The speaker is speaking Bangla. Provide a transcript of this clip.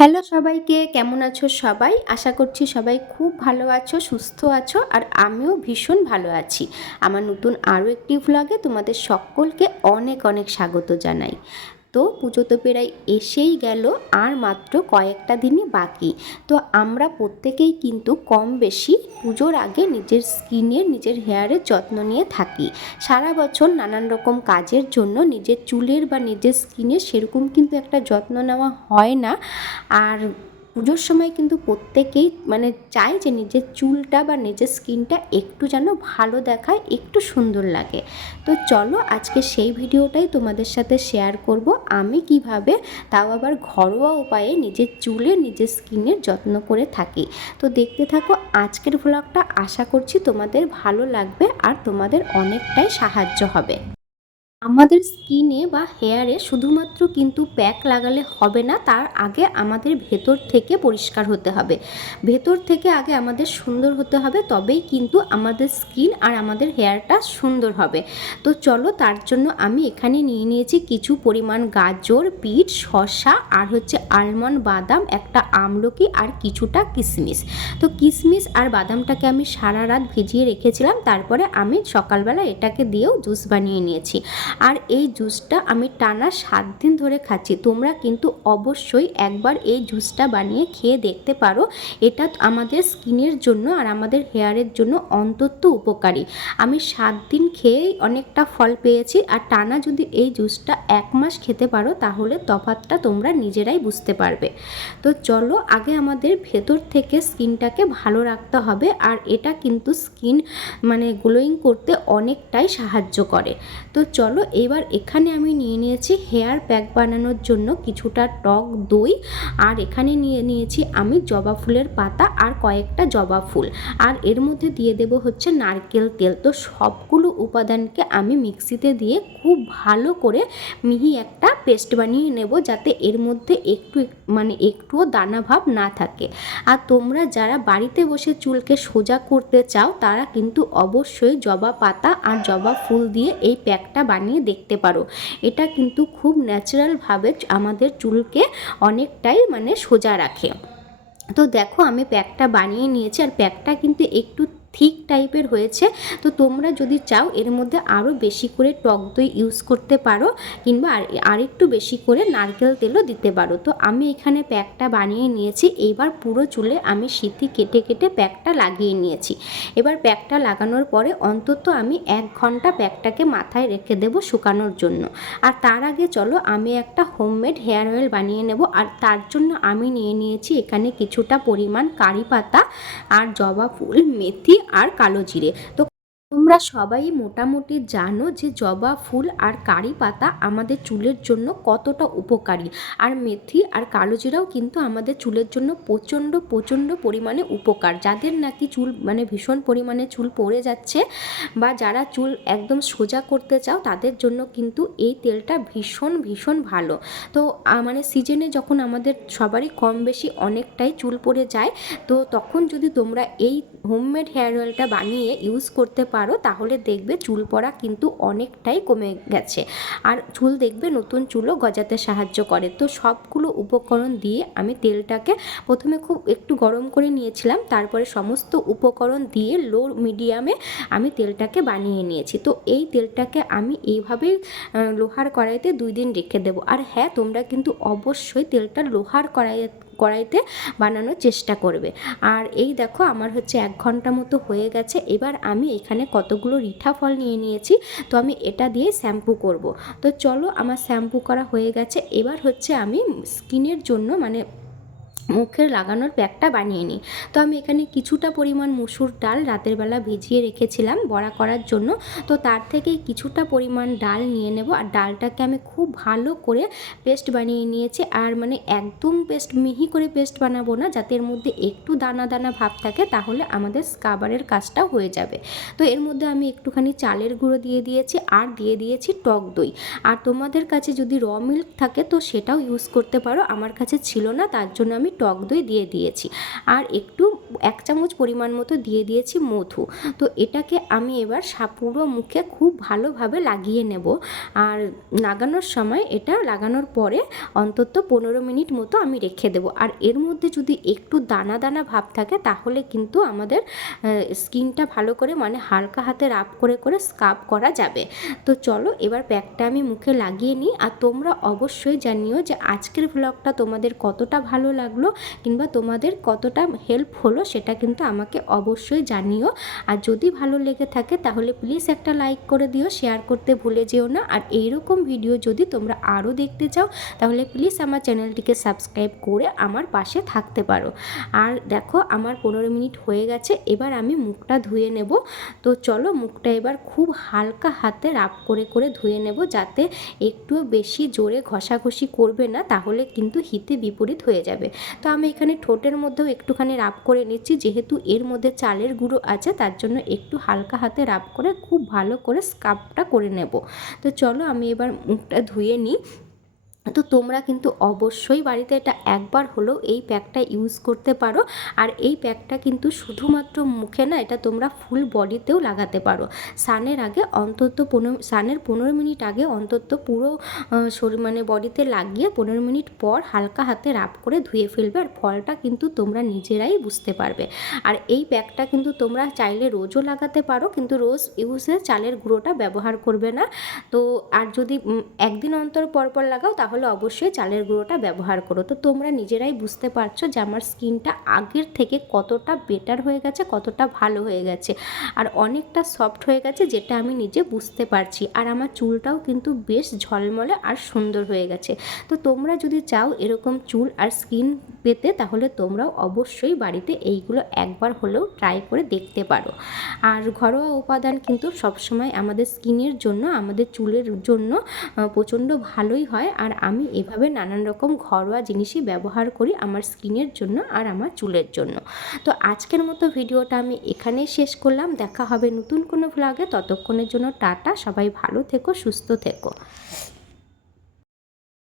হ্যালো সবাইকে, কেমন আছো সবাই? আশা করছি সবাই খুব ভালো আছো, সুস্থ আছো, আর আমিও ভীষণ ভালো আছি। আমার নতুন আরও একটি ভ্লগে তোমাদের সকলকে অনেক অনেক স্বাগত জানাই। তো পুজো তো প্রায় এসেই গেল, আর মাত্র কয়েকটা দিনই বাকি। তো আমরা প্রত্যেকেই কিন্তু কম বেশি পুজোর আগে নিজের স্কিনের নিজের হেয়ারের যত্ন নিয়ে থাকি। সারা বছর নানান রকম কাজের জন্য নিজের চুলের বা নিজের স্কিনের সেরকম কিন্তু একটা যত্ন নেওয়া হয় না। আর পুজোর সময় কিন্তু প্রত্যেকেই মানে চাই যে নিজের চুলটা বা নিজের স্কিনটা একটু যেন ভালো দেখায়, একটু সুন্দর লাগে। তো চলো আজকে সেই ভিডিওটাই তোমাদের সাথে শেয়ার করব, আমি কীভাবে তাও আবার ঘরোয়া উপায়ে নিজের চুলের নিজের স্কিনের যত্ন করে থাকি। তো দেখতে থাকো আজকের ভ্লগটা আশা করছি তোমাদের ভালো লাগবে আর তোমাদের অনেকটাই সাহায্য হবে। আমাদের স্কিনে বা হেয়ারে শুধুমাত্র কিন্তু প্যাক লাগালে হবে না, তার আগে আমাদের ভেতর থেকে পরিষ্কার হতে হবে। ভেতর থেকে আগে আমাদের সুন্দর হতে হবে, তবেই কিন্তু আমাদের স্কিন আর আমাদের হেয়ারটা সুন্দর হবে। তো চলো তার জন্য আমি এখানে নিয়ে নিয়েছি কিছু পরিমাণ গাজর, বিট, শসা আর হচ্ছে আলমন্ড, বাদাম, একটা আমলকি আর কিছুটা কিশমিশ তো কিশমিশ আর বাদামটাকে আমি সারা রাত ভিজিয়ে রেখেছিলাম, তারপরে আমি সকালবেলা এটাকে দিয়েও জুস বানিয়ে নিয়েছি। আর এই জুসটা আমি টানা সাত দিন ধরে খাচ্ছি। তোমরা কিন্তু অবশ্যই একবার এই জুসটা বানিয়ে খেয়ে দেখতে পারো। এটা আমাদের স্কিনের জন্য আর আমাদের হেয়ারের জন্য অন্তত উপকারী। আমি সাত দিন খেয়েই অনেকটা ফল পেয়েছি আর টানা যদি এই জুসটা এক মাস খেতে পারো, তাহলে তফাতটা তোমরা নিজেরাই বুঝতে পারবে। তো চলো আগে আমাদের ভেতর থেকে স্কিনটাকে ভালো রাখতে হবে আর এটা কিন্তু স্কিন মানে গ্লোয়িং করতে অনেকটাই সাহায্য করে। তো চলো এবার এখানে আমি নিয়ে নিয়েছি হেয়ার প্যাক বানানোর জন্য কিছুটা টক দই। আর এখানে নিয়ে নিয়েছি আমি জবা ফুলের পাতা আর কয়েকটা জবা ফুল। আর এর মধ্যে দিয়ে দেব হচ্ছে নারকেল তেল। তো সবগুলো উপাদানকে আমি মিক্সিতে দিয়ে খুব ভালো করে মিহি একটা পেস্ট বানিয়ে নেব, যাতে এর মধ্যে একটু মানে একটুও দানা ভাব না থাকে। আর তোমরা যারা বাড়িতে বসে চুলকে সোজা করতে চাও, তারা কিন্তু অবশ্যই জবা পাতা আর জবা ফুল দিয়ে এই প্যাকটা বানিয়ে দেখতে পারো। এটা কিন্তু খুব ন্যাচারালভাবে আমাদের চুলকে অনেকটাই মানে সোজা রাখে। তো দেখো আমি প্যাকটা বানিয়ে নিয়েছি আর প্যাকটা কিন্তু একটু থিক টাইপের হয়েছে। তো তোমরা যদি চাও, এর মধ্যে আরও বেশি করে টক দই ইউজ করতে পারো, কিংবা আর, আরেকটু বেশি করে নারকেল তেলও দিতে পারো। তো আমি এখানে প্যাকটা বানিয়ে নিয়েছি। এইবার পুরো চুলে আমি সিথি কেটে কেটে প্যাকটা লাগিয়ে নিয়েছি। এবার প্যাকটা লাগানোর পরে অন্তত আমি এক ঘণ্টা প্যাকটাকে মাথায় রেখে দেব শুকানোর জন্য। আর তার আগে চলো, আমি একটা হোমমেড হেয়ার অয়েল বানিয়ে নেব। আর তার জন্য আমি নিয়ে নিয়েছি এখানে কিছুটা পরিমাণ কারি পাতা আর জবা ফুল, মেথি আর কালো জিরে। তো তোমরা সবাই মোটামুটি জানো যে জবা ফুল আর কারি পাতা আমাদের চুলের জন্য কতটা উপকারী। আর মেথি আর কালো জিরাও কিন্তু আমাদের চুলের জন্য প্রচণ্ড প্রচণ্ড পরিমাণে উপকার। যাদের নাকি চুল মানে ভীষণ পরিমাণে চুল পড়ে যাচ্ছে বা যারা চুল একদম সোজা করতে চাও, তাদের জন্য কিন্তু এই তেলটা ভীষণ ভীষণ ভালো। তো মানে সিজনে যখন আমাদের সবারই কম বেশি অনেকটাই চুল পড়ে যায়, তো তখন যদি তোমরা এই হোমমেড হেয়ার অয়েলটা বানিয়ে ইউজ করতে পারো তাহলে দেখবে চুল পড়া কিন্তু অনেকটাই কমে গেছে। আর চুল দেখবে নতুন চুলও গজাতে সাহায্য করে। তো সবগুলো উপকরণ দিয়ে আমি তেলটাকে প্রথমে খুব একটু গরম করে নিয়েছিলাম, তারপরে সমস্ত উপকরণ দিয়ে লো মিডিয়ামে আমি তেলটাকে বানিয়ে নিয়েছি। তো এই তেলটাকে আমি এইভাবেই লোহার কড়াইতে দুই দিন রেখে দেবো। আর হ্যাঁ তোমরা কিন্তু অবশ্যই তেলটা লোহার কড়াইয়ে কড়াইতে বানানোর চেষ্টা করবে। আর এই দেখো আমার হচ্ছে এক ঘণ্টা মতো হয়ে গেছে, এবার আমি এখানে কতগুলো রিঠা ফল নিয়ে নিয়েছি, তো আমি এটা দিয়ে শ্যাম্পু করব। তো চলো আমার শ্যাম্পু করা হয়ে গেছে, এবার হচ্ছে আমি স্কিনের জন্য মানে মুখে লাগানোর প্যাকটা বানিয়ে নিই। তো আমি এখানে কিছুটা পরিমাণ মুসুর ডাল রাতের বেলা ভিজিয়ে রেখেছিলাম বড়া করার জন্য। তো তার থেকেই কিছুটা পরিমাণ ডাল নিয়ে নেব। আর ডালটাকে আমি খুব ভালো করে পেস্ট বানিয়ে নিয়েছি। আর মানে একদম পেস্ট, মিহি করে পেস্ট বানাবো না, যাতে এর মধ্যে একটু দানা দানা ভাব থাকে, তাহলে আমাদের স্কাবারের কাজটা হয়ে যাবে। তো এর মধ্যে আমি একটুখানি চালের গুঁড়ো দিয়ে দিয়েছি আর দিয়ে দিয়েছি টক দই। আর তোমাদের কাছে যদি র মিল্ক থাকে, তো সেটাও ইউজ করতে পারো। আমার কাছে ছিল না, তার জন্য আমি টক দই দিয়ে দিয়েছি। আর একটু এক চামচ পরিমাণ মতো দিয়ে দিয়েছি মধু। তো এটাকে আমি এবার পুরো মুখে খুব ভালোভাবে লাগিয়ে নেব। আর লাগানোর সময় এটা লাগানোর পরে অন্তত পনেরো মিনিট মতো আমি রেখে দেবো। আর এর মধ্যে যদি একটু দানা দানা ভাব থাকে, তাহলে কিন্তু আমাদের স্কিনটা ভালো করে মানে হালকা হাতে রাব করে করে স্কাব করা যাবে। তো চলো এবার প্যাকটা আমি মুখে লাগিয়ে নিই। আর তোমরা অবশ্যই জানিও যে আজকের ব্লগটা তোমাদের কতটা ভালো লাগল কিংবা তোমাদের কতটা হেল্প হলো সেটা কিন্তু আমাকে অবশ্যই জানিও। আর যদি ভালো লেগে থাকে তাহলে প্লিজ একটা লাইক করে দিও শেয়ার করতে ভুলে যেও না। আর এইরকম ভিডিও যদি তোমরা আরও দেখতে চাও, তাহলে প্লিজ আমার চ্যানেলটিকে সাবস্ক্রাইব করে আমার পাশে থাকতে পারো। আর দেখো, আমার পনেরো মিনিট হয়ে গেছে, এবার আমি মুখটা ধুয়ে নেব। তো চলো, মুখটা এবার খুব হালকা হাতে রাব করে করে ধুয়ে নেব, যাতে একটুও বেশি জোরে ঘষাঘষি করবে না, তাহলে কিন্তু হিতে বিপরীত হয়ে যাবে। তো আমি এখানে ঠোঁটের মধ্যেও একটুখানি রাব করে নিচ্ছি, যেহেতু এর মধ্যে চালের গুঁড়ো আছে, তার জন্য একটু হালকা হাতে রাব করে, খুব ভালো করে স্কাবটা করে নেব। তো চলো আমি এবার মুখটা ধুয়ে নিই। তো তোমরা কিন্তু অবশ্যই বাড়িতে এটা একবার হলেও এই প্যাকটা ইউজ করতে পারো। আর এই প্যাকটা কিন্তু শুধুমাত্র মুখে না, এটা তোমরা ফুল বডিতেও লাগাতে পারো। সানের আগে অন্তত পনেরো, সানের পনেরো মিনিট আগে অন্তত পুরো শরীর মানে বডিতে লাগিয়ে পনেরো মিনিট পর হালকা হাতে রাব করে ধুয়ে ফেলবে আর ফলটা কিন্তু তোমরা নিজেরাই বুঝতে পারবে। আর এই প্যাকটা কিন্তু তোমরা চাইলে রোজও লাগাতে পারো, কিন্তু রোজ ইউজে চালের গুঁড়োটা ব্যবহার করবে না। তো আর যদি একদিন অন্তর পর পর লাগাও তাহলে অবশ্যই চালের গুঁড়োটা ব্যবহার করো। তো তোমরা নিজেরাই বুঝতে পারছ যে আমার স্কিনটা আগের থেকে কতটা বেটার হয়ে গেছে, কতটা ভালো হয়ে গেছে। আর অনেকটা সফট হয়ে গেছে যেটা আমি নিজে বুঝতে পারছি। আর আমার চুলটাও কিন্তু বেশ ঝলমলে আর সুন্দর হয়ে গেছে। তো তোমরা যদি চাও এরকম চুল আর স্কিন পেতে, তাহলে তোমরাও অবশ্যই বাড়িতে এইগুলো একবার হলেও ট্রাই করে দেখতে পারো। আর ঘরোয়া উপাদান কিন্তু সবসময় আমাদের স্কিনের জন্য, আমাদের চুলের জন্য প্রচণ্ড ভালোই হয়। আর আমি এভাবে নানান রকম ঘরোয়া জিনিসই ব্যবহার করি আমার স্কিনের জন্য আর আমার চুলের জন্য। তো আজকের মতো ভিডিওটা আমি এখানেই শেষ করলাম। দেখা হবে নতুন কোনো ভ্লগে ততক্ষণের জন্য টাটা। সবাই ভালো থেকো, সুস্থ থেকো।